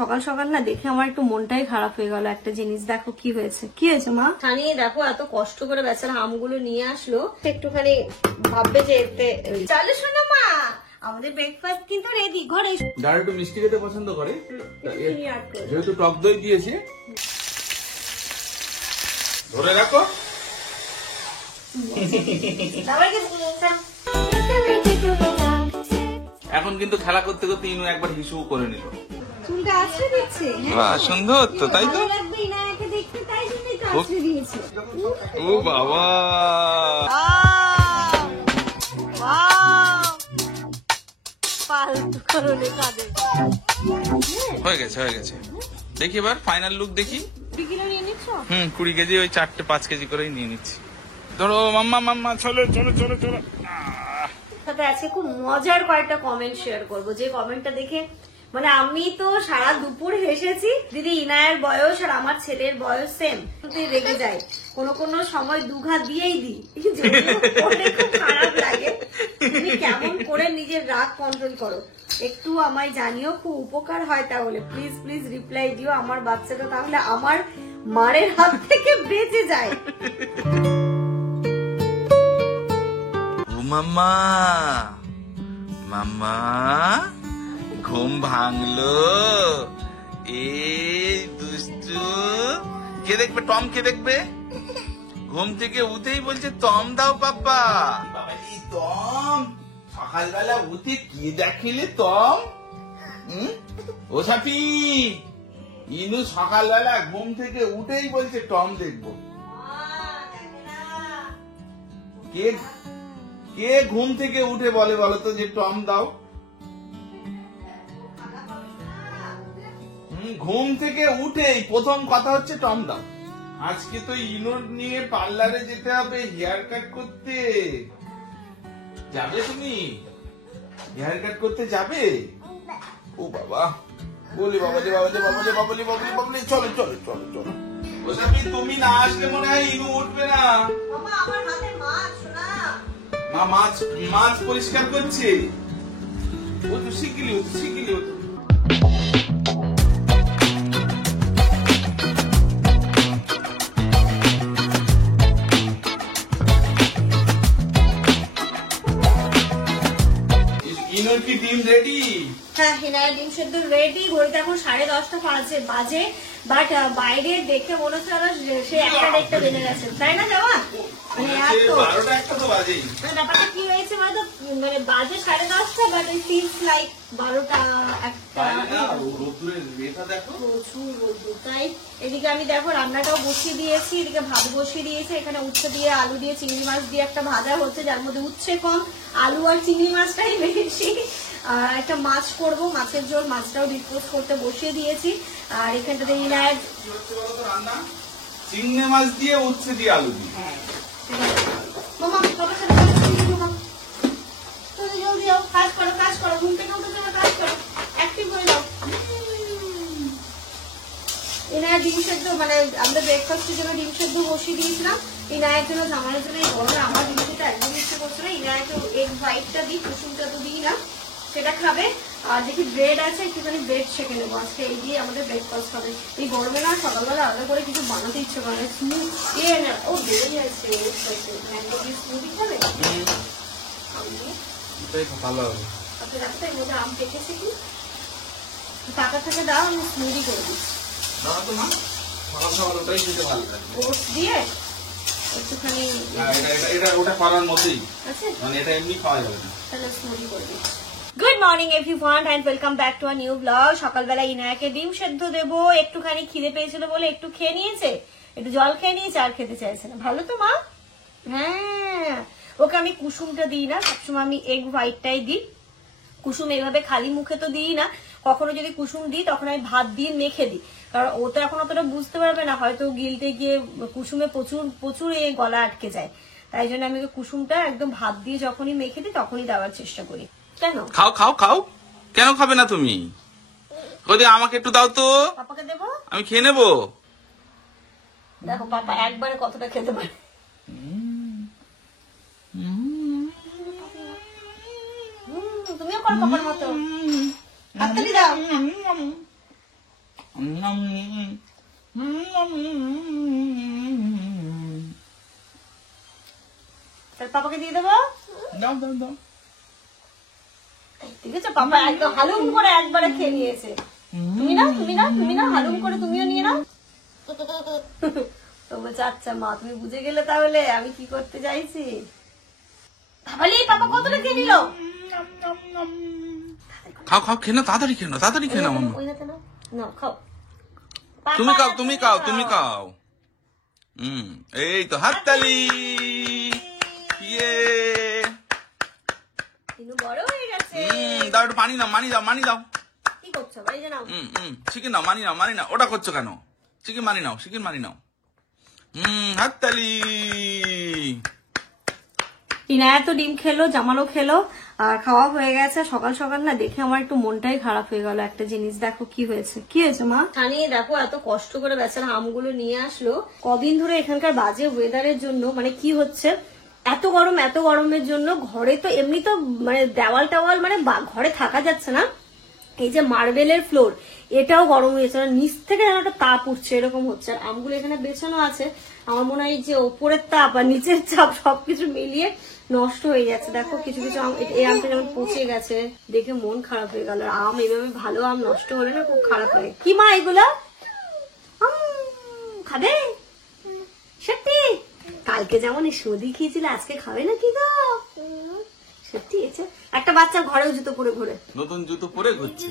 সকাল সকাল না দেখে আমার একটু মনটাই খারাপ হয়ে গেল একটা জিনিস। দেখো কি হয়েছে। কি হয়েছে মা? ছানিয়ে দেখো এত কষ্ট করে বেচারা আমগুলো নিয়ে আসলো, একটুখানি ভাববে যে এতে চলো শোনো মা আমাদের ব্রেকফাস্ট কিন্তু রেডি। ঘরে যারা একটু মিষ্টি খেতে পছন্দ করে যেহেতু টক দই দিয়েছে, ধরে রাখো। এখন কিন্তু খেলা করতে করতে ইনু একবার হিসু করে নিল। চুলটা আছড়ে দিচ্ছে। বাহ সুন্দর তো, তাই তো? ও বাবা, হয়ে গেছে হয়ে গেছে। দেখি এবার ফাইনাল লুক দেখি। 20 কেজি, ওই 4-5 কেজি করেই নিয়ে নিচ্ছি। ধরো মাম্মা মাম্মা, চলো চলো চলো চলো। সাথে আজকে খুব মজার কয়েকটা কমেন্ট শেয়ার করবো, যে কমেন্টটা দেখে মানে আমি তো সারা দুপুর হেসেছি। দিদি ইনায়ের বয়স আর আমার ছেলের বয়স সেম, রেগে যায় কোনো কোনো সময় দুঘা দিয়েই দিই, খুব খারাপ লাগে। তুমি কেমন করে নিজের রাগ কন্ট্রোল করো একটু আমায় জানিও, খুব উপকার হয় তাহলে। প্লিজ প্লিজ রিপ্লাই দিও, আমার বাচ্চাটা তাহলে আমার মারের হাত থেকে বেঁচে যায়। মাম্মা মাম্মা ঘুম ভাঙলো, এই দুষ্টু। কে দেখবে? টম কে দেখবে? ঘুম থেকে উঠেই বলছে টম দাও পাপা। টম সকালবেলা উঠে কি দেখিলে টম? ও সাপি, ইনু সকালবেলা ঘুম থেকে উঠেই বলছে টম দেখবো। কে কে ঘুম থেকে উঠে বলে বলো তো যে টম দাও? ঘুম থেকে উঠেই প্রথম কথা হচ্ছে টম দাও। আজকে তো ইনোর নিয়ে পার্লারে যেতে হবে হেয়ার কাট করতে। যাবে তুমি? হেয়ার কাট করতে যাবে? ও বাবা, বলি বাবালি বাবালি বাবালি বাবালি বাবালি বাবালি, চলো চলো চলো চলো। ওসবই তুমি না আসলে মনে হয় ইনু উঠবে না। মা মাছ মাছ পরিষ্কার করছে। ও তো শিগগিরই হতো, শিগগিরই হতো। ইনুর কি ডিম রেডি? হ্যাঁ, হিনার ডিম সেদ্ধ রেডি। ঘড়িতে এখন 10:30 বাজে, বাট বাইরে দেখে মনে হচ্ছে সে একটা দেড়টা বেজে গেছে, তাই না যাওয়া? ব্যাপারটা কি হয়েছে মানে বাজে 10:30, বাট ফিলস লাইক 12টা 1টা। প্রচুর রোদ্দুর, তাই এদিকে আমি দেখো রান্নাটাও বসিয়ে দিয়েছি, এদিকে ভাত বসিয়ে দিয়েছি। এখানে উচ্ছে দিয়ে আলু দিয়ে চিংড়ি মাছ দিয়ে একটা ভাজা হচ্ছে, যার মধ্যে উচ্ছে কম, আলু আর চিংড়ি মাছটাই বেশি। আর একটা মাছ করব, মাছের ঝোল, মাছটাও ডিসপোজ করতে বসিয়ে দিয়েছি। আর এখানটাতে ইনায়ের চিংড়ি মাছ দিয়ে উচ্ছে দিয়ে আলু দিয়ে। হ্যাঁ মামা বাবার সাথে তুমি জলদি যাও, কাজ করো কাজ করো, ঘুম থেকে উঠে তোমার কাজ করো, অ্যাক্টিভ হয়ে যাও। ইনায়ের ডিম সেদ্ধ মানে আমরা ব্রেকফাস্টের জন্য ডিম সেদ্ধ বসিয়ে দিয়েছিলাম। ইনায়ের জন্য জামাইয়ের জন্য এই গরমে আমার ডিম সেদ্ধ একদম ইচ্ছে করছে না। ইনায়ের তো এগ হোয়াইটটা দিই, কুসুমটা তো দিই না, সেটা খাবে। আর দেখি ব্রেড আছে, একটুখানি ব্রেড সেঁকে নেবো আজকে, এই দিয়ে আমাদের ব্রেকফাস্ট হবে। এই গরমে না সকালবেলা আলাদা করে কিছু বানাতে ইচ্ছে করে না। ও বেড়ে যাচ্ছে, স্মুদি খাবে ভালো হবে। আপনি রাস্তায় মধ্যে আম কেটেছে কি টাকা থেকে দাও, আমি স্মুদি করে দিচ্ছি। ওটস দিয়ে একটুখানি ওটা করার মতোই, মানে এটা এমনি খাওয়া যাবে না, তাহলে স্মুদি করে দিচ্ছি। Good morning everyone and welcome back to a new blog. সকালবেলা ইনায়াকে ডিম সেদ্ধ দেবো, একটুখানি খিদে পেয়েছিল বলে একটু খেয়ে নিয়েছে, একটু জল খেয়ে নিয়েছে, আর খেতে চাইছে না। ভালো তো মা? হ্যাঁ, ওকে আমি কুসুমটা দিই না, সবসময় আমি এগ হোয়াইটটাই দিই। কুসুম এইভাবে খালি মুখে তো দিই না, কখনো যদি কুসুম দিই তখন আমি ভাত দিয়ে মেখে দিই, কারণ ও তো এখন অতটা বুঝতে পারবে না, হয়তো গিলতে গিয়ে কুসুমে প্রচুর প্রচুর গলা আটকে যায়। তাই জন্য আমি কুসুমটা একদম ভাত দিয়ে যখনই মেখে দিই তখনই দেওয়ার চেষ্টা করি। কেন খাও খাও খাও, কেন খাবে না তুমি? আমাকে একটু দাও তো, পাপাকে দেবো, আমি খেয়ে নেবো। দেখো পাপা একবারে কতটা খেতে পারে। তুমিও করো পাপার মতো, হাততালি দাও। তার পাপাকে দিয়ে দেবো। দাও দাও দাও। ঠিক আছে, পাপা একদম হালুম করে একবারে খেয়ে নিয়েছে। তুমি না তুমি না তুমি না হালুম করে তুমিও নিয়ে নাও। তো বলছে আচ্ছা মা তুমি বুঝে গেলে তাহলে আমি কি করতে চাইছি। ভাবলি পাপা কতটা খেয়ে নিল। খাও খাও, খেয়ে নাও, তাড়াতাড়ি খেয়ে নাও, তাড়াতাড়ি খেয়ে নাও মাম্মা। ওই হাতে নাও, নাও খাও। তুমি খাও, তুমি খাও, তুমি খাও। এই তো হাততালি। ইয়ে। ইনু বড় হয়ে গেছে। দাও একটু পানি নাও, মানি দাও, মানি দাও। কি করছো ভাই জানাও। চিকেন নাও, মানি নাও, মানি নাও। ওটা করছো কেন? চিকেন মানি নাও, চিকেন মানি নাও। হাততালি। ইনায়া তো ডিম খেলো, জামালও খেলো, আর খাওয়া হয়ে গেছে। সকাল সকাল না দেখে আমার একটু মনটাই খারাপ হয়ে গেল একটা জিনিস। দেখো কি হয়েছে। কি হয়েছে মা? ছানিয়ে দেখো এত কষ্ট করে বেচারা আমগুলো নিয়ে আসলো। কদিন ধরে এখানকার বাজে ওয়েদারের জন্য মানে কি হচ্ছে, এত গরমের জন্য ঘরে তো এমনি তো মানে দেওয়াল টাওয়াল মানে ঘরে থাকা যাচ্ছে না। এই যে মার্বেলের ফ্লোর এটাও গরম হয়েছে, নিচ থেকে যেন একটা তাপ উঠছে এরকম হচ্ছে। আর আমগুলো এখানে বেছানো আছে, আমার মনে হয় যে ওপরের তাপ আর নিচের চাপ সবকিছু মিলিয়ে নষ্ট হয়ে যাচ্ছে। দেখো কিছু কিছু আম, এই আমটা যেমন পচে গেছে, দেখে মন খারাপ হয়ে গেল। আম এভাবে ভালো আম নষ্ট হলে না খুব খারাপ লাগে। কি মা এগুলা খাবে সত্যি? কালকে যেমন সর্দি খেয়েছিল আজকে খাবে না কি গো? সত্যি একটা বাচ্চা ঘরেও জুতো পরে ঘুরে, নতুন জুতো পরে ঘুরছে।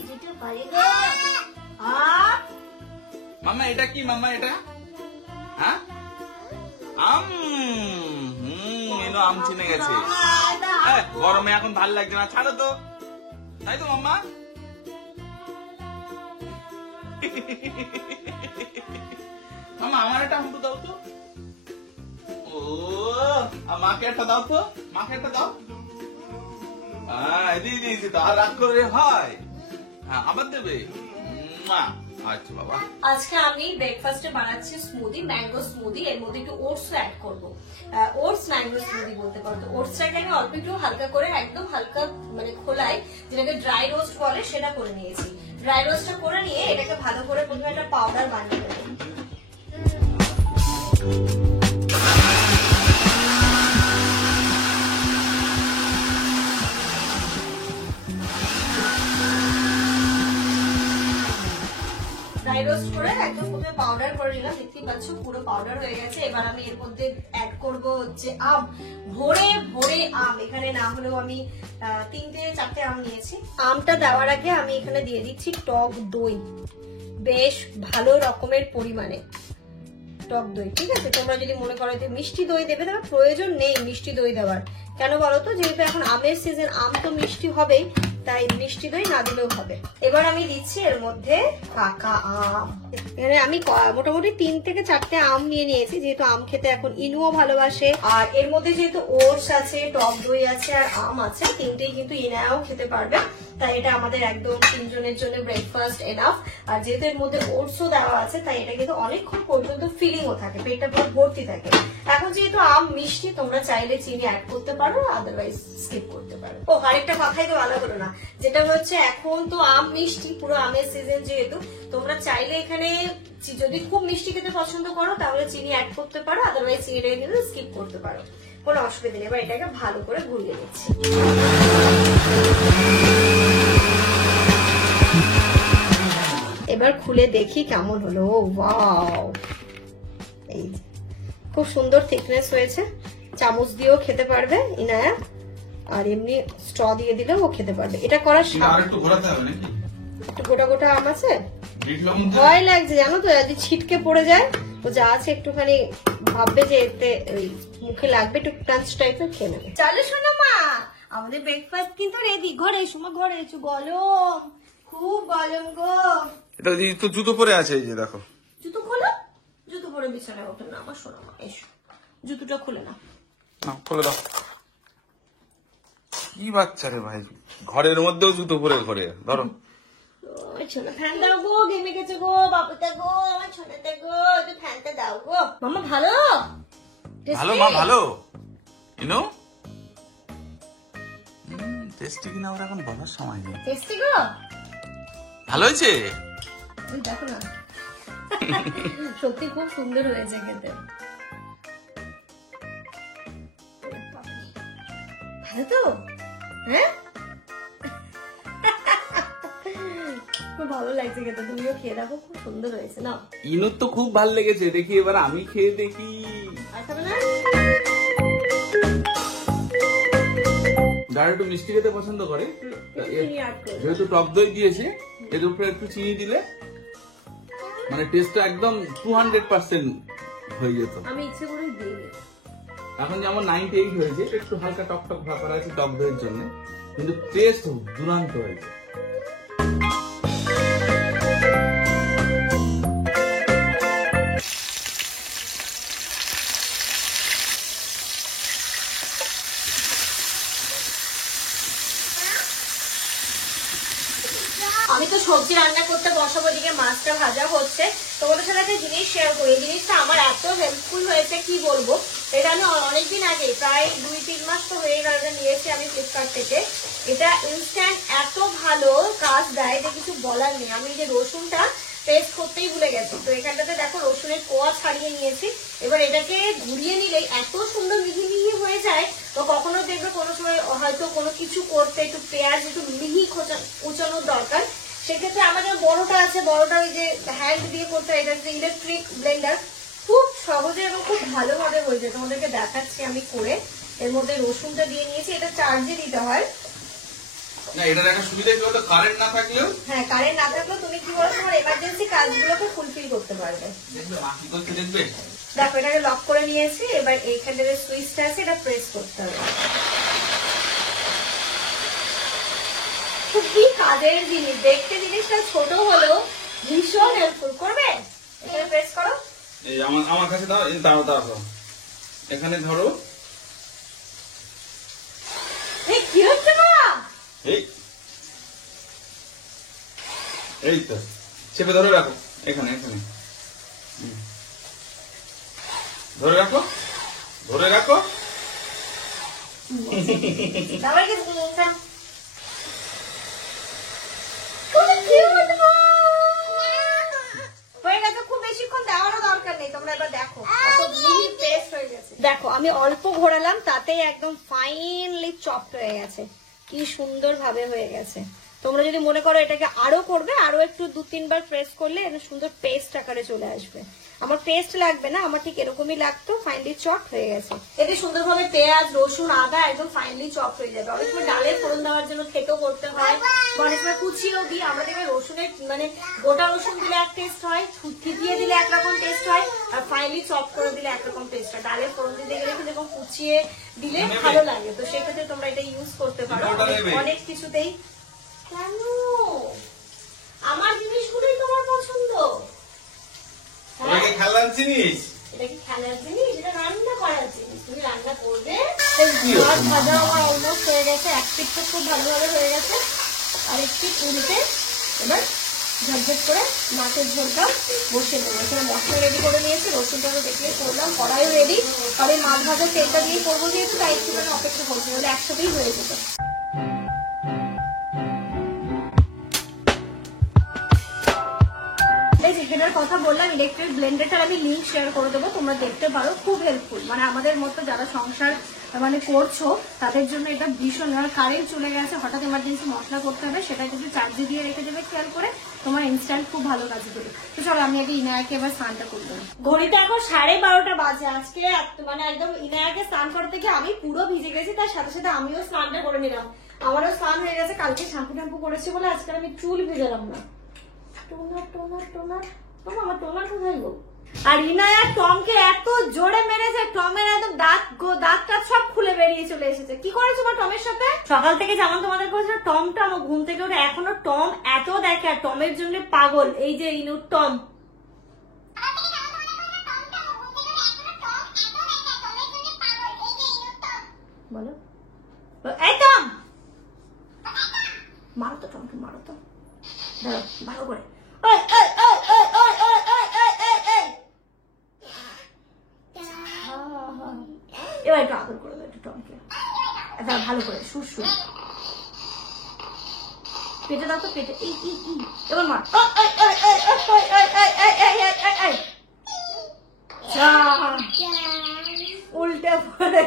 মামা এটা কি মামা? এটা হ্যাঁ আম। এনো আম চিনে গেছে। গরমে এখন ভাল লাগছে না, ছাড়ো তো। তাই তো মাম্মা? মামা আমার একটা আম তো দাও তো। ও মাকে একটা দাও তো, মাকে একটা দাও। দিয়ে দিয়েছি তো, আর রাগ করে হয়? হ্যাঁ আবার দেবে। আচ্ছা বাবা। আজকে আমি ব্রেকফাস্টে বানাচ্ছি স্মুদি, ম্যাঙ্গো স্মুদি। এর মধ্যে একটু ওটস অ্যাড করবো। ওটস ম্যাঙ্গো স্মুদি বলতে পারো। তো ওটসটাকে আমি অল্প একটু হালকা করে একদম হালকা মানে খোলাই, যেটাকে ড্রাই রোস্ট বলে, সেটা করে নিয়েছি। ড্রাই রোস্টটা করে নিয়ে এটাকে ভালো করে প্রথমে একটা পাউডার বানিয়ে নেবো। ড্রাই রোস্ট করে একদম প্রথমে পাউডার করে নিলাম, দেখতেই পাচ্ছ পুরো পাউডার হয়ে গেছে। এবার আমি এর মধ্যে অ্যাড করবো হচ্ছে আম, ভরে ভরে আম। এখানে না হলেও আমি 3-4টে আম নিয়েছি। আমটা দেওয়ার আগে আমি এখানে দিয়ে দিচ্ছি টক দই, বেশ ভালো রকমের পরিমাণে টক দই। ঠিক আছে, তোমরা যদি মনে করো যে মিষ্টি দই দেবে, তবে প্রয়োজন নেই মিষ্টি দই দেওয়ার। কেন বলো তো, যেহেতু এখন আমের সিজন, আম তো মিষ্টি হবেই, তাই মিষ্টি দই না দিলেও হবে। এবার আমি দিচ্ছি এর মধ্যে পাকা আম। এখানে আমি মোটামুটি 3-4টে আম নিয়ে নিয়েছি, যেহেতু আম খেতে এখন ইনুও ভালোবাসে। আর এর মধ্যে যেহেতু ওটস আছে, টক দই আছে আর আম আছে, তিনটেই কিন্তু ইনায়াও খেতে পারবে। তাই এটা আমাদের একদম 3 জনের জন্য ব্রেকফাস্ট এনাফ। আর যেহেতু এর মধ্যে ওটসও দেওয়া আছে, তাই এটা কিন্তু অনেকক্ষণ পর্যন্ত ফিলিংও থাকে, পেটটা পুরো ভর্তি থাকে। এখন যেহেতু আম মিষ্টি, তোমরা চাইলে চিনি অ্যাড করতে পারো, আদারওয়াইজ স্কিপ করতে পারো। ও আরেকটা কথাই তো ভালো হলো না, যেটা হচ্ছে এখন তো আম মিষ্টি, পুরো আমের সিজন যেহেতু, তোমরা চাইলে এখানে যদি খুব মিষ্টি খেতে পছন্দ করো তাহলে চিনি অ্যাড করতে পারো, আদারওয়াইজ চিনিটাকে কিন্তু স্কিপ করতে পারো, কোনো অসুবিধা নেই। এবার এটাকে ভালো করে ঘুরিয়ে নিচ্ছি। এবার খুলে দেখি কেমন হলো। ওয়াও, এই খুব সুন্দর থিকনেস হয়েছে। চামচ দিয়েও খেতে পারবে ইনায়া, আর এমনি স্ট্র দিয়ে দিলেও ও খেতে পারবে। এটা করার একটু ঘোরাতে হবে নাকি? একটু গোটা গোটা আম আছে, ভয় লাগছে জানো তো, যদি ছিটকে পড়ে যায় ও যা আছে একটুখানি ভাববে যে এতে মুখে লাগবে, একটু ক্রাঞ্চ টাইপের খেয়ে নেবে। চলো শোনো মা, আমাদের ব্রেকফাস্ট কিন্তু রেডি। ঘরে এসো মা, ঘরে এসো, গরম, খুব গরম গো। এটা তো জুতো পরে আছে, এই যে দেখো। জুতো খোলো, জুতো পরে বিছানায় ওঠো না আমার শোনো মা, এসো জুতোটা খুলে না। খুলে দাও। কি বাচ্চা রে ভাই, ঘরের মধ্যেও জুতো পরে ঘরে। ধরো ফ্যান দাও গো, ঘেমে গেছে গো বাবুটা গো, আমার ছোটটা গো, একটু ফ্যানটা দাও গো। মামা ভালো ভালো মা, ভালো ইনো টেস্টি কিনা ওরা এখন বলার সময় নেই। টেস্টি গো, ভালো হয়েছে। দেখো না সত্যি খুব সুন্দর হয়েছে খেতে। ভালো তো? হ্যাঁ খুব ভালো লাগছে খেতে, তুমিও খেয়ে দেখো, খুব সুন্দর হয়েছে। না ইনুর তো খুব ভালো লেগেছে, দেখি এবার আমি খেয়ে দেখি। যারা একটু মিষ্টি খেতে পছন্দ করে, যেহেতু টক দই দিয়েছে, এর উপরে একটু চিনি দিলে মানে টেস্টটা একদম 200% হয়ে যেত। আমি ইচ্ছে করে দিইনি। এখন যেমন 98 হয়েছে, একটু হালকা টক টক ব্যাপার আছে টক দইয়ের জন্য, কিন্তু টেস্ট দুর্দান্ত হয়েছে। আমি তো সবজি রান্না করতে বসাবো, দিকে মাছটা ভাজা হচ্ছে। তোমাদের সাথে একটা জিনিস শেয়ার করি, এই জিনিসটা আমার এত হেল্পফুল হয়েছে কি বলবো। এটা আমি অনেকদিন আগে, প্রায় 2-3 মাস তো হয়ে গেল, নিয়েছি আমি ফ্লিপকার্ট থেকে। এটা ইনস্ট্যান্ট এত ভালো কাজ দেয় যে কিছু বলার নেই। আমি যে রসুনটা পেস্ট করতেই ভুলে গেছি, তো এখানটাতে দেখো রসুনের কোয়া ছাড়িয়ে নিয়েছি। এবার এটাকে ঘুরিয়ে নিলেই এত সুন্দর মিহি মিহি হয়ে যায়। তো কখনো দেখবে কোনো সময় হয়তো কোনো কিছু করতে একটু পেঁয়াজ একটু মিহি কুচানোর দরকার, সেক্ষেত্রে আমাদের বড়টা আছে, বড়টা ওই যে হ্যান্ড দিয়ে করতে হয়, এটা হচ্ছে ইলেকট্রিক ব্লেন্ডার, খুব সহজে এবং খুব ভালোভাবে হয়ে যায়। তোমাদেরকে দেখাচ্ছি আমি করে। এর মধ্যে রসুনটা দিয়ে নিয়েছি, এটা চার্জে দিতে হয়। না, এটার একটা সুবিধা কি বলতো, কারেন্ট না থাকলেও, হ্যাঁ কারেন্ট না থাকলেও তুমি কি বলো, তোমার এমার্জেন্সি কাজগুলোকে ফুলফিল করতে পারবে। দেখবে মা কি করতে, দেখবে। দেখো এটাকে লক করে নিয়েছি, এবার এইখানে যে সুইচটা আছে এটা প্রেস করতে হবে। খুবই কাজের জিনিস, দেখতে জিনিসটা ছোট হলেও ভীষণ হেল্পফুল। করবে? এখানে প্রেস করো। এই আমার কাছে দাও, দাও দাও, এখানে ধরো। এই কি হচ্ছে বাবা? এই তো চেপে ধরে রাখো, এখানে এখানে ধরে রাখো, ধরে রাখো। খুব বেশিক্ষণ দেওয়ারও দরকার নেই, তোমরা এবার দেখো পেস্ট হয়ে গেছে। দেখো আমি অল্প ঘোরালাম, তাতেই একদম ফাইনলি চপড হয়ে গেছে, কি সুন্দর ভাবে হয়ে গেছে। তোমরা যদি মনে করো এটাকে আরো করবে, আরো একটু 2-3 বার প্রেস করলে এর সুন্দর পেস্ট আকারে চলে আসবে। আমার পেস্ট লাগবে না, আমার ঠিক এরকমই লাগতো, ফাইনলি চপ হয়ে গেছে। এতে সুন্দরভাবে পেঁয়াজ রসুন আদা একদম ফাইনলি চপ হয়ে যাবে। অনেক সময় ডালের ফোড়ন দেওয়ার জন্য খেতেও করতে হয়, অনেক সময় কুচিও দিই আমরা। দেখবে রসুনের মানে গোটা রসুন দিলে এক টেস্ট হয়, থিতিয়ে দিলে একরকম টেস্ট হয়, আর ফাইনলি চপ করে দিলে একরকম টেস্ট হয়। ডালের ফোড়ন দিতে গেলে কিন্তু এরকম কুচিয়ে দিলে ভালো লাগে, তো সেক্ষেত্রে তোমরা এটা ইউজ করতে পারো অনেক কিছুতেই। কেন আমার জিনিসগুলোই তোমার পছন্দ? খেলার জিনিস, এটা কি খেলার জিনিস? এটা রান্না করার জিনিস, তুমি রান্না করবে। মাছ ভাজা আমার অলমোস্ট হয়ে গেছে, এক পিঠ তো খুব ভালোভাবে হয়ে গেছে, আর একটি উল্টে এবার ঝটঝট করে মাছের ঝোলটা বসিয়ে দেবো। এখানে মশলা রেডি করে নিয়েছি, রসুনটা দেখিয়ে করলাম, কড়াইও রেডি। আর এই মাছ ভাজার তেলটা দিয়ে করবো যেহেতু, তাই একটুখানি অপেক্ষা করতে হলে একসাথেই হয়ে যেত। যেটার কথা বললাম ইলেকট্রিক ব্লেন্ডারটার আমি লিঙ্ক শেয়ার করে দেবো, তোমরা দেখতে পারো, খুব হেল্পফুল। মানে আমাদের মতো যারা সংসার মানে করছো তাদের জন্য এটা ভীষণ। কারেন্ট চলে গেছে, হঠাৎ এমার্জেন্সি মশলা করতে হবে, সেটা কিন্তু চার্জে দিয়ে রেখে দেবে খেয়াল করে, তোমার ইনস্ট্যান্ট খুব ভালো কাজ দেবে। তো চলো আমি আগে ইনায়াকে এবার স্নানটা করবো। ঘড়িতে এখন 12:30 বাজে। আজকে মানে একদম ইনায়াকে স্নান করতে গিয়ে আমি পুরো ভিজে গেছি, তার সাথে সাথে আমিও স্নানটা করে নিলাম। আমারও স্নান হয়ে গেছে, কালকে শ্যাম্পু ট্যাম্পু করেছি বলে আজকে আমি চুল ভেজালাম না। টোনার টোনার টোনার, আমার টোনার কোথায় গো? আর ইনায়া টমকে এত জোরে মেরেছে, টমের একদম দাঁতটা সব খুলে বেরিয়ে চলে এসেছে। কি করেছো মা টমের সাথে? সকাল থেকে যেমন তোমাদের বলছিল টমটা, আমার ঘুম থেকে ওঠে এখনো টম এত দেখে, আর টমের জন্য পাগল। এই যে ইনুর টম, বলো এই টম, মারো তো টমকে, মারো তো, ধরো ভালো করে। এবার একটু আদর করে দাও একটু টমকে, ভালো করে সুর পেটে দাও তো, পেটে। এবার মার,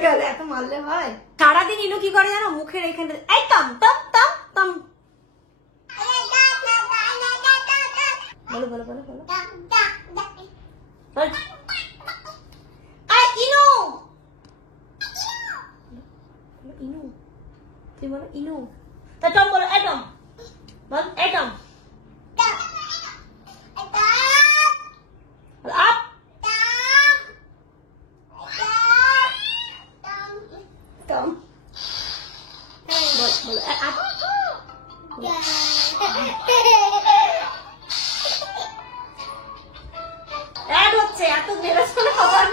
গেল, এত মারলে হয়? সারাদিন ইনু কি করে জানো, মুখের এখানে এই টম টম টম টম বলো বলো বলো বলো। ইনু ইনু, তুই বলো ইনু। তা টম বলো, এই টম বল, এই টম আপ টম বল বলো আপ। অ্যাড হচ্ছে, এত মেরেছে খবর।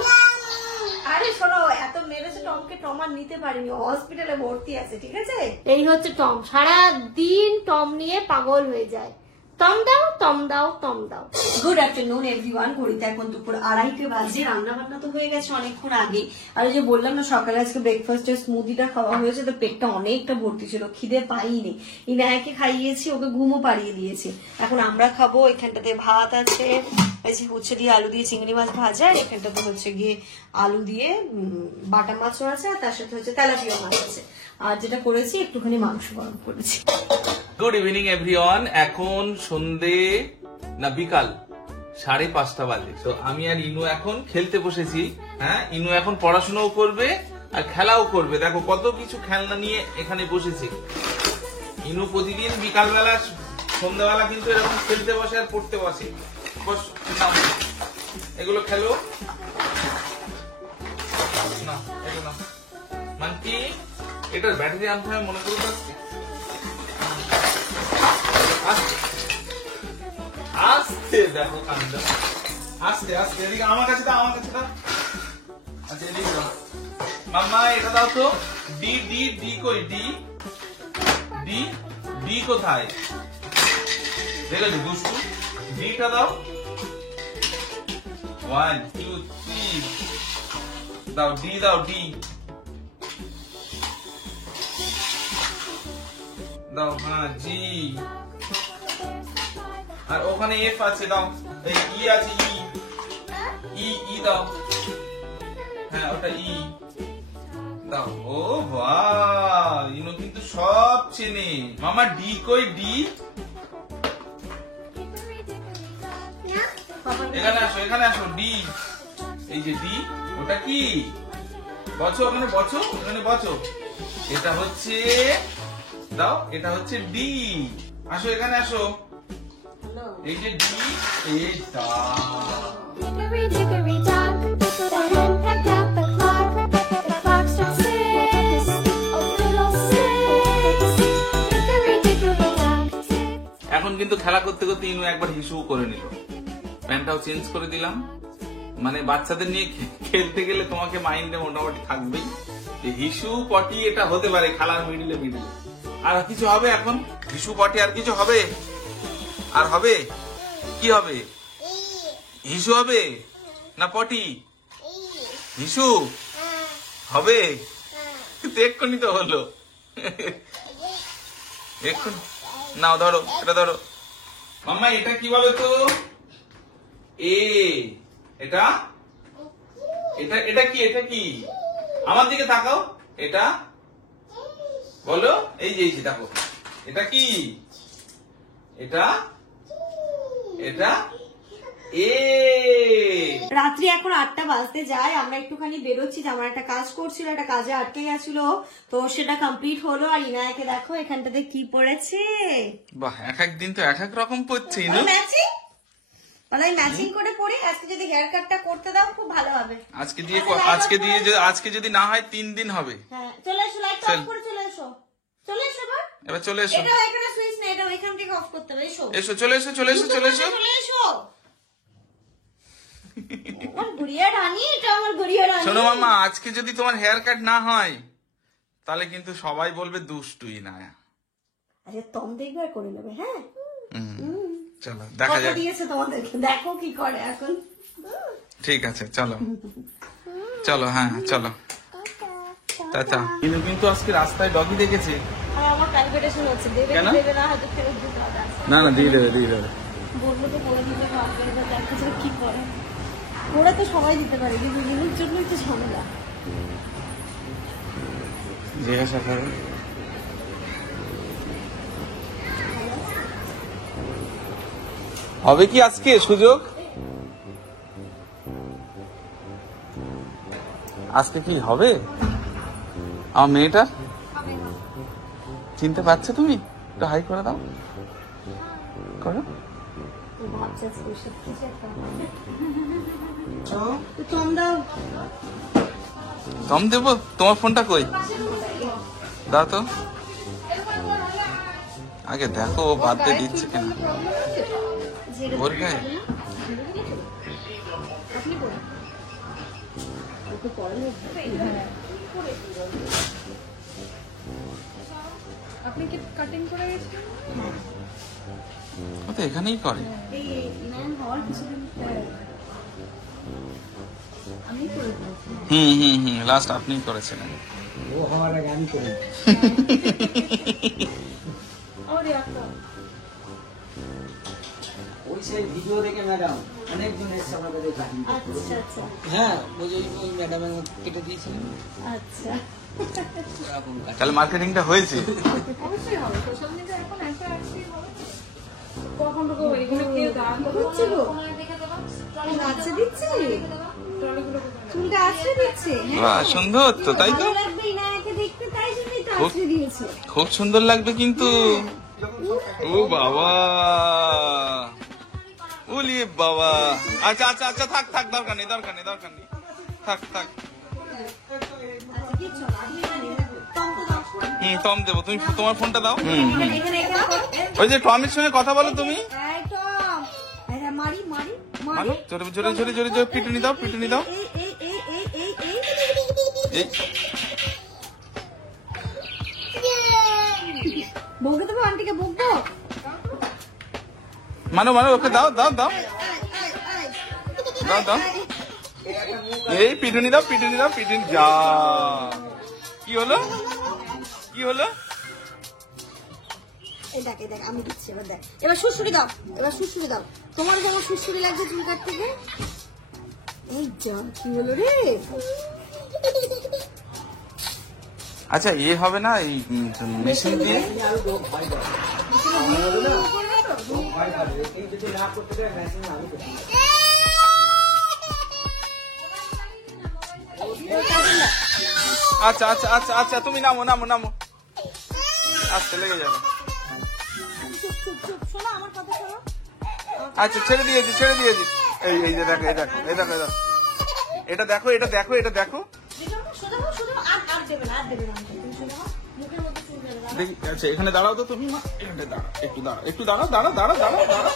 আরে শোনো, এত মেরেছে টমকে, টম আর নিতে পারিনি, হসপিটালে ভর্তি আছে, ঠিক আছে? এই হচ্ছে টম, সারা দিন টম নিয়ে পাগল হয়ে যায়। টম দাও টম দাও টম দাও। গুড আফটারনুন এভরিওয়ান, ঘড়িতে এখন দুপুর 2:30 বাজে। রান্না বান্না তো হয়ে গেছে অনেকক্ষণ আগে। আর ওই যে বললাম না, সকালে আজকে ব্রেকফাস্টে স্মুদিটা খাওয়া হয়েছে, তো পেটটা অনেকটা ভর্তি ছিল, খিদে পাইনি। ইনায়াকে খাইয়েছি, ওকে ঘুমও পাড়িয়ে দিয়েছি। এখন আমরা খাবো। এখানটাতে ভাত আছে, উচ্ছে দিয়ে আলু দিয়ে চিংড়ি মাছ ভাজা, এখানটাতে হচ্ছে গিয়ে আলু দিয়ে বাটা মাছও আছে, আর তার সাথে হচ্ছে তেলাপিয়া মাছ আছে। আর যেটা করেছি, একটুখানি মাংস গরম করেছি। গুড ইভিনিং এভরিওয়ান, এখন সন্ধে না বিকাল 5:30 বাজে। তো আমি আর ইনু এখন খেলতে বসেছি। হ্যাঁ, ইনু এখন পড়াশোনাও করবে আর খেলাও করবে। দেখো কত কিছু খেলনা নিয়ে এখানে বসেছে। ইনু প্রতিদিন বিকালবেলা সন্ধ্যাবেলা কিন্তু এরকম খেলতে বসে আর পড়তে বসে। বস, নাও এগুলো খেলো, না এগুলো মানকি, এটার ব্যাটারি আনতে হয় মনে করতে আসছে। আস্তে দেখো কান্দ, আস্তে আস্তে। এদিকে আমার কাছে দাও, আমার কাছে দাও। আচ্ছা এদিকে দাও মাম্মা, এটা দাও তো। ডি ডি ডি কই, ডি ডি ডি কোথায়? দেখো দুষ্টু, ডিটা দাও। 1 2 3 দাও, ডি দাও, ডি দাও। হ্যাঁ জি, আর ওখানে এফ আছে, দাও। এই ই আছে, ই ই দাও। হ্যাঁ ওটা ই দাও। ও বাহ, ইনো কিন্তু সব চেনে। মামা ডি কই, ডি এখানে আসো, এখানে আসো। ডি, এই যে ডি, ওটা কি? বছো ওখানে, বছো এখানে, বছো। এটা হচ্ছে, দাও, এটা হচ্ছে ডি। আসো এখানে আসো, এই যে ডি, এইটা। এখন কিন্তু খেলা করতে করতে ইনু একবার হিসু করে নিল। প্যান্টটাও চেঞ্জ করে দিলাম। মানে বাচ্চাদের নিয়ে খেলতে গেলে তোমাকে মাইন্ডে মোটামুটি থাকবেই যে হিসু পটি এটা হতে পারে খেলার মিডিলে মিডিলে। আর কিছু হবে এখন? হিসু পটি আর কিছু হবে? আর হবে কি হবে? হিসু হবে না পটি? হিসু হবে, এক্ষুনি তো হলো। এক্ষুনি নাও, ধরো এটা, ধরো মাম্মা। এটা কি বলো তো? এ, এটা এটা এটা কি? এটা কি? আমার দিকে তাকাও। এটা বলো, এই যে দেখো, এটা কি? এটা এটা এ। রাত্রি এখন 8টা বাজতে যায়। আমরা একটুখানি বেরোচ্ছি, আমার একটা কাজ করছিল, একটা কাজে আটকে গেছিল, তো সেটা কমপ্লিট হলো। আর ইনায়াকে দেখো এখানটাতে কি পড়েছে। বাহ, এক এক দিন তো এক এক রকম পড়ছে। ম্যাচিং, মানে ম্যাচিং করে পড়ি। আজকে যদি হেয়ার কাটটা করতে দাও খুব ভালো হবে। আজকে যদি না হয় 3 দিন হবে। হ্যাঁ, চলে এসো, লাইট অফ করে চলে এসো, চলে এসো এবার চলে এসো। এটা এখানে সুইচ নেই, এটা এখান থেকে অফ করতে হবে। এসো এসো, চলে এসো, চলে এসো, চলে এসো, চলে এসো। আমার গুড়িয়া রানী, এটা আমার গুড়িয়া রানী। শোনো মামা, আজকে যদি তোমার হেয়ার কাট না হয় তাহলে কিন্তু সবাই বলবে দুষ্টুই না। আরে টম দেখবার করে নেবে। হ্যাঁ চলো দেখা যাক, দিয়েছে তোমাদেরকে, দেখো কি করে এখন। ঠিক আছে চলো চলো, হ্যাঁ চলো টাটা। কিন্তু আজকে রাস্তায় ডগি দেখেছে। আমার ক্যালকুলেশন হচ্ছে, দেবে দেবে না, হয়তো ফেরত দিতে হবে। না না, দিয়ে দেবে, দিয়ে দেবে। বলবো তো বলে দিতে পারবে, দেখা যাক কি করে। ওরা তো সবাই দিতে পারে, কিন্তু দিনের জন্যই তো ঝামেলা। জিজ্ঞাসা করো। হবে কি আজকে সুযোগ? আজকে কি হবে আমার মেয়েটার? চিনতে পারছো তুমি? একটু হাই করে দাও, করো। দম দেবো? তোমার ফোনটা কই? দাও তো আগে, দেখো ও বাদ দিয়ে দিচ্ছে কেন ওর গায়ে। আপনি কি কাটিং করে গেছেন? ও তো এখানেই করে। লাস্ট আপনিই করেছিলেন। ও হওয়ার আগে আমি করি। ওই সেই ভিডিও দেখে ম্যাডাম অনেকজন এসে আমার কাছে কাটিং করতে। আচ্ছা হ্যাঁ ওই ম্যাডামের কেটে দিয়েছিলেন আচ্ছা। এরকম কাটিং। তাহলে মার্কেটিংটা হয়েছে। অবশ্যই হবে, সোশ্যাল মিডিয়া এখন এত অ্যাক্টিভ হবে। কখন ঢুকবো এগুলো কেউ দাঁড়ান হচ্ছে গো, আচ্ছা দিচ্ছে, ট্রলিগুলো চুলটা আছড়ে দিচ্ছে। বাহ, সুন্দর তো, তাই তো? ভালো লাগবে ইনায়াকে দেখতে, তাই জন্যই তো খুব- আছড়ে দিয়েছে। খুব সুন্দর লাগবে কিন্তু। ও বাবা, ওলি বাবা। আচ্ছা আচ্ছা আচ্ছা, থাক থাক, দরকার নেই দরকার নেই দরকার নেই, থাক থাক। আচ্ছা কিচ্ছু না, আপনি এখানে টম তো দাও। টম দেবো, তুমি তোমার ফোনটা দাও। এখানে এখানে করো। ওই যে টমের সঙ্গে কথা বলো তুমি। এই টম, এটা মারি মারি মারি। মারো, জোরে জোরে জোরে জোরে জোরে, পিটুনি দাও পিটুনি দাও। এই এই এই এই এই এই এই, বউকে দেবো, আন্টিকে বকবো। মানো মানো, ওকে দাও দাও দাও দাও দাও। এই পিটুনি দাও পিটুনি দাও পিটুনি। যা, কি হলো কি হলো? এই দেখ এই দেখ, আমি দিচ্ছি, এবার দেখ, এবার সুড়সুড়ি দাও, এবার সুড়সুড়ি দাও। তোমার যেমন সুড়সুড়ি লাগছে চুল কাটতে গিয়ে। এই যা, কি হলো রে? আচ্ছা, এ হবে না এই মেশিন দিয়ে? আরো লোক ভয় করে। লোক ভয় করে। এই যদি না করতে পারে মেশিন আমি করতে পারি। আচ্ছা আচ্ছা আচ্ছা আচ্ছা, তুমি নামো নামো নামো, আচ্ছা লেগে যাবে। চুপ চুপ চুপ, শোনো আমার কথা শোনো। আচ্ছা, ছেড়ে দিয়েছি ছেড়ে দিয়েছি। এই এই যে দেখো, এই দেখো এই দেখো, এই দেখো, এটা দেখো এটা দেখো এটা দেখো। সোজা হও, সোজা হও, সোজা হও। আর দেবে না, আর দেবে না। তুমি সোজা হও, মুখের মধ্যে চুল ফেলে দাও। দেখি, আচ্ছা এখানে দাঁড়াও তো তুমি, মা এখানে দাঁড়াও, একটু দাঁড়াও, একটু দাঁড়াও, দাঁড়াও দাঁড়াও দাঁড়াও দাঁড়াও।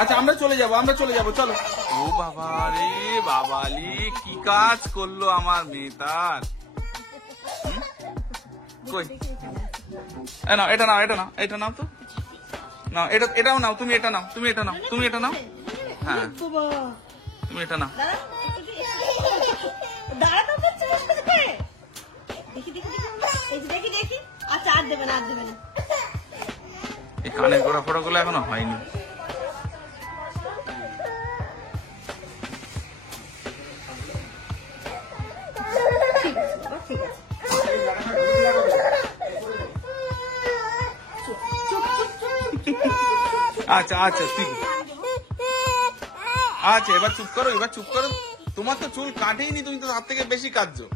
আচ্ছা আমরা চলে যাবো, আমরা চলে যাবো, চলো। ও বাবা রে বাবালি, কি কাজ করলো আমার মেয়েটার। কই, নাও এটা নাও, এটা নাও, এটা নাও তো, নাও এটা, এটাও নাও, তুমি এটা নাও, তুমি এটা নাও, তুমি এটা নাও, হ্যাঁ বাবা, তুমি এটা নাও। দাঁড়াও, দাঁড়াও তো, চলে। দেখি দেখি দেখি, এই যে দেখি দেখি। আচ্ছা, আর দেবে না, আর দেবে না। এই কানের গোড়া ফোড়া গুলো এখনো হয়নি। ঠিক আছে বাবা, ঠিক আছে। আচ্ছা আচ্ছা ঠিক আছে। আচ্ছা এবার চুপ করো, এবার চুপ করো। তোমার তো চুল কাটেইনি, তুমি তো তার থেকে বেশি কাটছো।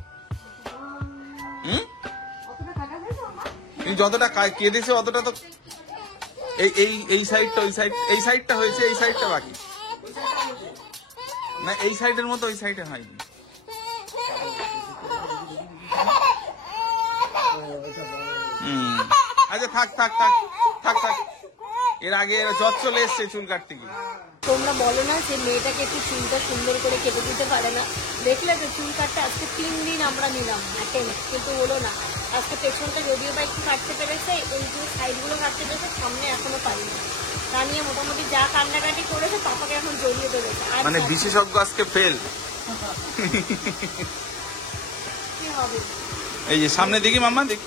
তুমি যতটা কেটেছো অতটা তো, এই এই এই সাইডটা, ওই সাইড, এই সাইডটা হয়েছে, এই সাইডটা বাকি না, এই সাইডের মতো ওই সাইডে হয়নি। আচ্ছা থাক থাক থাক থাক থাক, এর আগে জ্বর চলে এসছে চুল কাটতে গিয়ে। তোমরা বলো না যে মেয়েটাকে একটু চুলটা সুন্দর করে কেটে দিতে পারে না। দেখলে তো চুল কাটতে আজকে 3 দিন আমরা নিলাম অ্যাটেম্প, কিন্তু হলো না। আজকে পেছনটা যদিও বা একটু কাটতে পেরেছে, ওই যে সাইডগুলো কাটতে পেরেছে, সামনে এখনো পারিনি। তা নিয়ে মোটামুটি যা কান্নাকাটি করেছে পাপাকে এখন জড়িয়ে ধরেছে। আর মানে বিশেষজ্ঞ আজকে ফেল। কি হবে? এই যে সামনে দেখি মাম্মা, দেখি,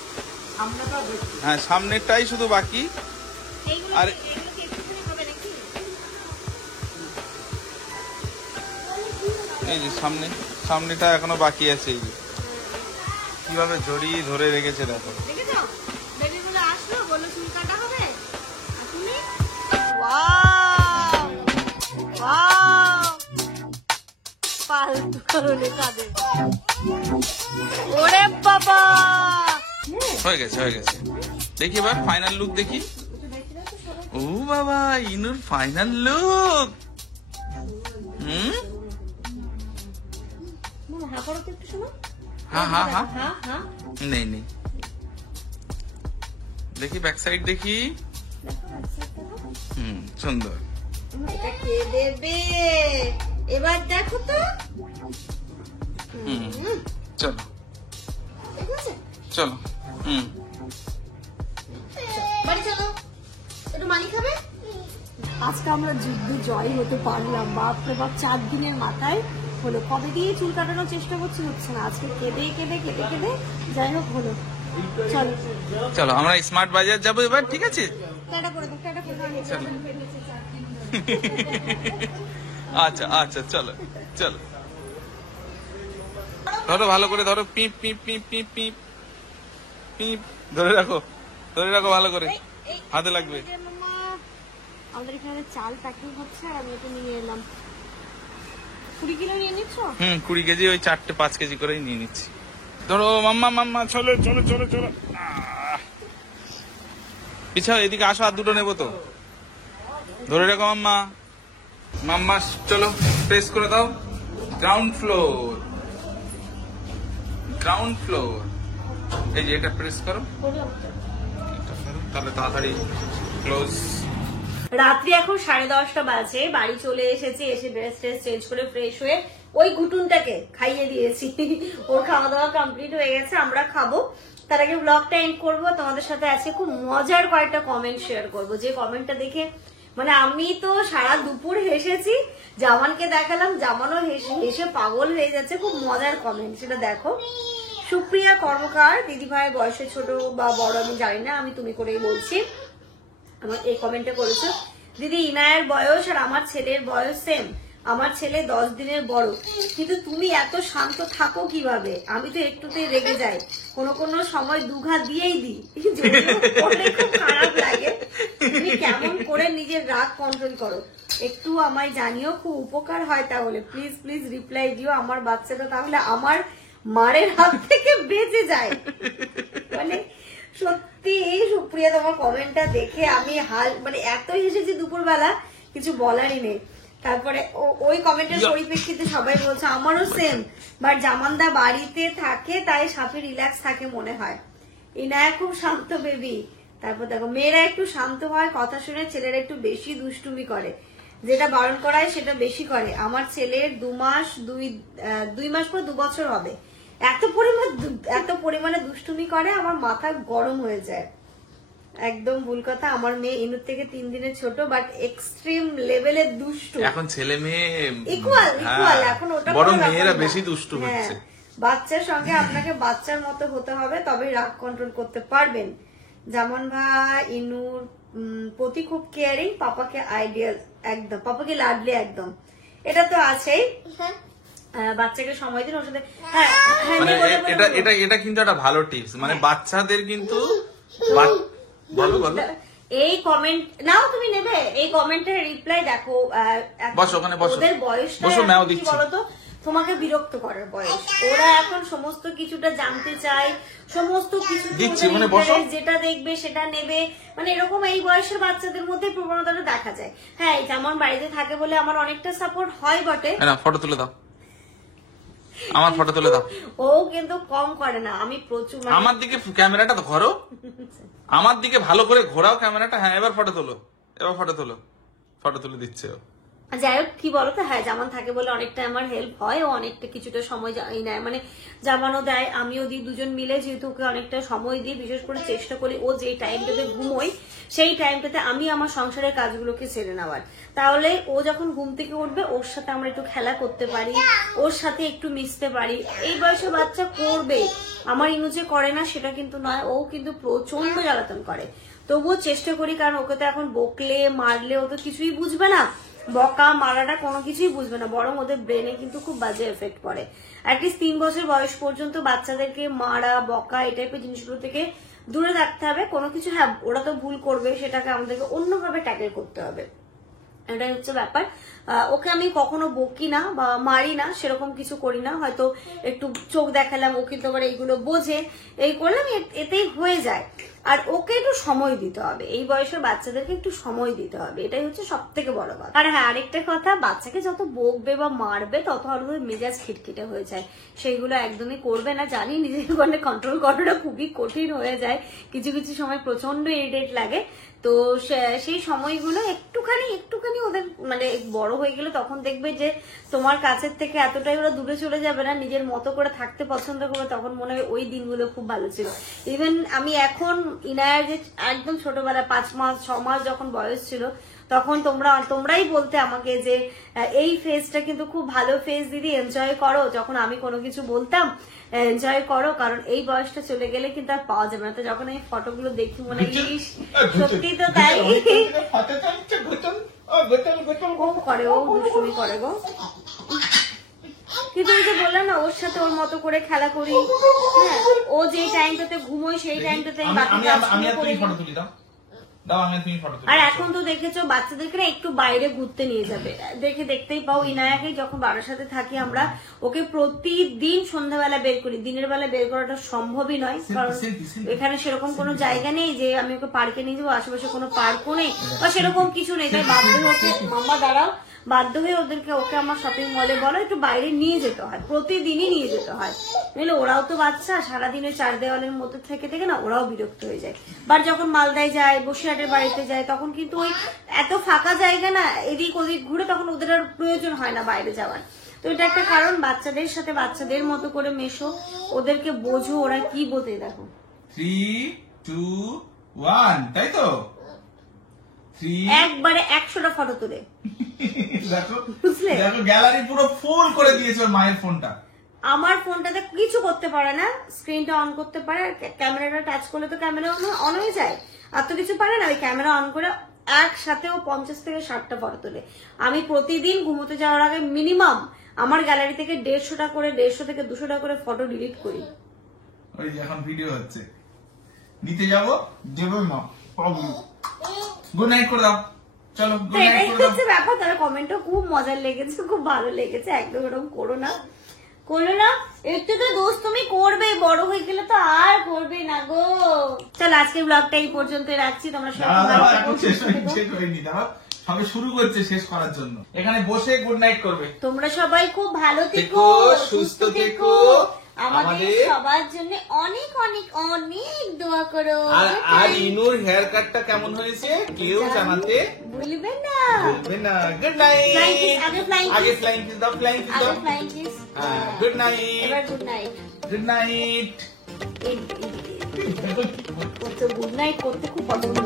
হ্যাঁ সামনেরটাই শুধু বাকি। এইগুলো আর এগুলো কি একটুখানি হবে নাকি? এই যে সামনে, সামনেটা এখনো বাকি আছে। এই যে কি কিভাবে জড়িয়ে ধরে রেখেছে দেখো। দেখেছো বেবি বলে আসলো, বললো চুল কাটা হবে, আর তুমি ওয়াও ওয়াও ফালতু করলে কাঁদে। ওরে বাবা, হয়ে গেছে হয়ে গেছে। দেখি এবার ফাইনাল লুক দেখি। ও বাবা, ইনুর ফাইনাল লুক। হ্যাঁ করো তো একটু, শোনো। হ্যাঁ হ্যাঁ হ্যাঁ, হ্যাঁ হ্যাঁ নেই নেই, দেখি ব্যাক সাইড দেখি। সুন্দর। এটা কে দেবে এবার দেখো তো। চলো ঠিক আছে, চলো। বাড়ি চলো, একটু মানি খাবে। আজকে আমরা যুদ্ধ জয় হতে পারলাম, বাপরে বাপ 4 দিনের মাথায় হলো। কবে দিয়ে চুল কাটানোর চেষ্টা করছি, হচ্ছে না। আজকে কেঁদে কেঁদে কেঁদে কেঁদে যাই হোক হলো। চলো চলো আমরা স্মার্ট বাজার যাবো এবার, ঠিক আছে? টাটা করে দাও, টাটা করে দাও। চলো। আচ্ছা আচ্ছা, চলো চলো। ধরো ভালো করে ধরো, পিপ পিপ পিপ পিপ পিপ পিপ, ধরে রাখো ভালো করে, হাতে লাগবে। আমাদের এখানে চাল প্যাকিং হচ্ছে আর আমি এটা নিয়ে এলাম। 20 কিলো নিয়ে নিচ্ছ? 20 কেজি, ওই 4টে 5 কেজি করেই নিয়ে নিচ্ছি। ধরো মাম্মা, চলো চলো চলো চলো। পিছাও, এদিকে আসো, আর দুটো নেবো তো। ধরে রাখো মাম্মা, চলো প্রেস করে দাও। গ্রাউন্ড ফ্লোর, এই যে এটা প্রেস করো, তাহলে তাড়াতাড়ি ক্লোজ। রাত্রি এখন 10:30 বাজে, বাড়ি চলে এসেছি, এসে ড্রেস চেঞ্জ করে ফ্রেশ হয়ে ওই ঘুটুনটাকে খাইয়ে দিয়েছি। ওর খাওয়া দাওয়া কমপ্লিট হয়ে গেছে, আমরা খাবো। তার আগে ব্লগটা এন্ড করবো। তোমাদের সাথে আজকে খুব মজার কয়েকটা কমেন্ট শেয়ার করবো, যে কমেন্টটা দেখে মানে আমি তো সারা দুপুর হেসেছি। জামানকে দেখালাম, জামানও হেসে পাগল হয়ে যাচ্ছে। খুব মজার কমেন্ট, সেটা দেখো। সুপ্রিয়া কর্মকার, দিদি ভাই বয়সে ছোট বা বড় আমি জানি না, আমি তুমি করেই বলছি। আমার এই কমেন্টটা করেছো, দিদি ইনায়ের বয়স আর আমার ছেলের বয়স সেম, আমার ছেলে 10 দিনের বড়, কিন্তু তুমি এত শান্ত থাকো কিভাবে? আমি তো একটুতেই রেগে যাই, কোনো সময় দুঘা দিয়েই দিই। খুব খারাপ লাগে। তুমি কেমন করে নিজের রাগ কন্ট্রোল করো, একটু আমায় জানিও, খুব উপকার হয় তাহলে। প্লিজ প্লিজ রিপ্লাই দিও, আমার বাচ্চাটা তাহলে আমার মারের হাত থেকে বেঁচে যায়। মানে সত্যি সুপ্রিয়া, তোমার কমেন্টটা দেখে আমি মানে এত হেসেছি দুপুরবেলা, কিছু বলারই নেই। তারপরে ওই কমেন্টের পরিপ্রেক্ষিতে সবাই বলছে আমারও সেম, বাট জামানদা বাড়িতে থাকে তাই সাফি রিল্যাক্স থাকে মনে হয়। ইনায়া খুব শান্ত বেবি। তারপর দেখো, মেয়েরা একটু শান্ত হয়, কথা শুনে, ছেলেরা একটু বেশি দুষ্টুমি করে, যেটা বারণ করায় সেটা বেশি করে। আমার ছেলের 2 মাস 2 মাস পর 2 বছর হবে, এত পরিমাণে দুষ্টুমি করে, আমার মাথা গরম হয়ে যায়। একদম ভুল কথা, আমার মেয়ে ইনুর থেকে 3 দিনের ছোট, বাট এক্সট্রিম লেভেলের দুষ্টু। এখন ছেলে মেয়ে ইকুয়াল, এখন ওটা বড় মেয়েরা বেশি দুষ্টু হচ্ছে। বাচ্চার সঙ্গে আপনাকে বাচ্চার মতো হতে হবে, তবেই রাগ কন্ট্রোল করতে পারবেন। যেমন ভাই ইনুর প্রতি খুব কেয়ারিং, পাপাকে আইডিয়াল একদম, পাপাকে লাডলি একদম, এটা তো আছেই। বাচ্চাকে সময় দিন, ওর সাথে মানে এটা কিন্তু একটা ভালো টিপস, মানে বাচ্চাদের কিন্তু বলো এই কমেন্ট নাও, তুমি নেবে এই কমেন্টের রিপ্লাই দেখো। বসো ওখানে, বসো, ওদের বয়সটা কি বলতো, তোমাকে বিরক্ত করার বয়স। ওরা এখন সমস্ত কিছুটা জানতে চায়, সমস্ত কিছু যেটা দেখবে সেটা নেবে, মানে এরকম এই বয়সের বাচ্চাদের মধ্যে প্রবণতাটা দেখা যায়। হ্যাঁ, যেমন বাড়িতে থাকে বলে আমার অনেকটা সাপোর্ট হয় বটে। ফটো তুলে দাও, আমার ফটো তুলে দাও। ও কিন্তু কম করে না, আমি প্রচুর। আমার দিকে ক্যামেরাটা ধরো, আমার দিকে ভালো করে ঘোরাও ক্যামেরাটা। হ্যাঁ, এবার ফটো তুলে দিচ্ছে ও। যাই হোক, কি বলতো, হ্যাঁ জামান থাকে বলে অনেকটা আমার হেল্প হয়, ও অনেকটা কিছুটা সময় নেয়, মানে জামানও দেয়, আমিও দিই, দুজন মিলে যেহেতু ওকে অনেকটা সময় দিই। বিশেষ করে চেষ্টা করি ও যে টাইমটাতে ঘুমোই সেই টাইমটাতে আমি আমার সংসারের কাজগুলোকে সেরে নেওয়ার, তাহলে ও যখন ঘুম থেকে উঠবে ওর সাথে আমরা একটু খেলা করতে পারি, ওর সাথে একটু মিশতে পারি। এই বয়সে বাচ্চা করবে, আমার ইনু যে করে না সেটা কিন্তু নয়, ও কিন্তু প্রচন্ড জ্বালাতন করে, তবুও চেষ্টা করি, কারণ ওকে তো এখন বকলে মারলে ও তো কিছুই বুঝবে না। বকা মারাটা কোনো কিছুই বুঝবে না, বরং ওদের ব্রেনে কিন্তু খুব বাজে এফেক্ট পড়ে। অ্যাটলিস্ট 3 বছর বয়স পর্যন্ত বাচ্চাদেরকে মারা বকা এই টাইপের জিনিসগুলো থেকে দূরে রাখতে হবে। কোনো কিছু, হ্যাঁ ওরা তো ভুল করবে, সেটাকে আমাদেরকে অন্যভাবে ট্যাকেল করতে হবে, এটাই হচ্ছে ব্যাপার। ওকে আমি কখনো বকি না বা মারি না, সেরকম কিছু করি না। হয়তো একটু চোখ দেখালাম, ও কিন্তু আবার এইগুলো বোঝে, এই করলাম, এতেই হয়ে যায়। আর ওকে একটু সময় দিতে হবে, এই বয়সের বাচ্চাদেরকে একটু সময় দিতে হবে, এটাই হচ্ছে সব থেকে বড় কথা। আর হ্যাঁ আরেকটা কথা, বাচ্চাকে যত বকবে বা মারবে তত আরো মেজাজ খিটখিটে হয়ে যায়, সেইগুলো একদমই করবে না। জানি নিজের মানে কন্ট্রোল করাটা খুবই কঠিন হয়ে যায়, কিছু কিছু সময় প্রচন্ড ইরিটেট লাগে। তো সেই সময়গুলো একটুখানি ওদের মানে বড় হয়ে গেলে তখন দেখবে যে তোমার কাছের থেকে এতটাই ওরা দূরে চলে যাবে না, নিজের মতো করে থাকতে পছন্দ করবে, তখন মনে হয় ওই দিনগুলো খুব ভালো ছিল। ইভেন আমি এখন ইনায়ার যে একদম ছোটবেলা 5 মাস 6 মাস যখন বয়স ছিল, তখন তোমরাই বলতে আমাকে যে এই ফেজটা কিন্তু খুব ভালো ফেজ দিদি, এনজয় করো। যখন আমি কোনো কিছু বলতাম এনজয় করো, কারণ এই বয়সটা চলে গেলে কিন্তু আর পাওয়া যাবে না। তো যখন এই ফটোগুলো দেখি মনে হয় সত্যি তো তাই, ও করে, ও দুষ্টুমি করে গো। কিন্তু যে বললাম না, ওর সাথে ওর মতো করে খেলা করি, হ্যাঁ ও যে টাইমটাতে ঘুমোয় সেই টাইমটাতে আর এখন তো দেখেছো বাচ্চাদেরকে না একটু বাইরে ঘুরতে নিয়ে যাবে, দেখতেই পাও ইনায়াকে যখন বাবার সাথে থাকি আমরা, ওকে প্রতিদিন সন্ধ্যাবেলা বের করি। দিনের বেলা বের করাটা সম্ভবই নয়, কারণ এখানে সেরকম কোনো জায়গা নেই যে আমি ওকে পার্কে নিয়ে যাবো, আশেপাশে কোনো পার্কও নেই বা সেরকম কিছু নেই। তাই বাধ্য হয়ে মাম্মা দাঁড়াও, বাধ্য হয়ে ওকে আমার শপিং মলে বলো একটু বাইরে নিয়ে যেতে হয়, প্রতিদিনই নিয়ে যেতে হয়। বুঝলে, ওরাও তো বাচ্চা, সারাদিন ওই 4 দেওয়ালের মধ্যে থেকে থেকে না ওরাও বিরক্ত হয়ে যায়। বাট যখন মালদায় যায়, বসিরহাটের বাড়িতে যায়, তখন কিন্তু ওই এত ফাঁকা জায়গা না, এদিক ওদিক ঘুরে তখন ওদের আর প্রয়োজন হয় না বাইরে যাওয়ার। তো এটা একটা কারণ, বাচ্চাদের সাথে বাচ্চাদের মতো করে মেশো, ওদেরকে বোঝো ওরা কি বলতে। দেখো 3, 2, 1, তাই তো একবারে 100টা ফটো তুলে দেখো গ্যালারি পুরো ফুল করে দিয়েছে ওর মায়ের ফোনটা। আমার ফোনটাতে কিছু করতে পারে না, স্ক্রিনটা অন করতে পারে, ক্যামেরাটা টাচ করলে তো ক্যামেরা অন হয়ে যায়, আর তো কিছু পারে না। ওই ক্যামেরা অন করে একসাথে ও 50 থেকে 60টা ফটো তোলে। আমি প্রতিদিন ঘুমোতে যাওয়ার আগে মিনিমাম আমার গ্যালারি থেকে 150 থেকে 200টা করে ফটো ডিলিট করি। ওই যে এখন ভিডিও হচ্ছে, নিতে যাবো দেবো না, গুড নাইট করে দাও, চলো গুড নাইট করে দাও। ব্যাপার, তারা কমেন্টও খুব মজার লেগেছে, খুব ভালো লেগেছে। একদম এরকম করো না একটু তো দোষ তুমি করবে, বড় হয়ে গেলে তো আর করবে না গো। চল আজকের ব্লগটা এই পর্যন্ত রাখছি, তোমরা সবে শুরু করছে শেষ করার জন্য, এখানে বসে গুড নাইট করবে। তোমরা সবাই খুব ভালো থেকো, সুস্থ থেকো, আমাদের সবার জন্য অনেক অনেক অনেক দোয়া করো। আর ইনুর হেয়ার কাটটা কেমন হয়েছে কেউ জানাতে ভুলবে না। গুড নাইট, আগে ফ্লাইং কিস দাও, flying kiss. Good night, good night, good night. Good night করতে খুব পছন্দ।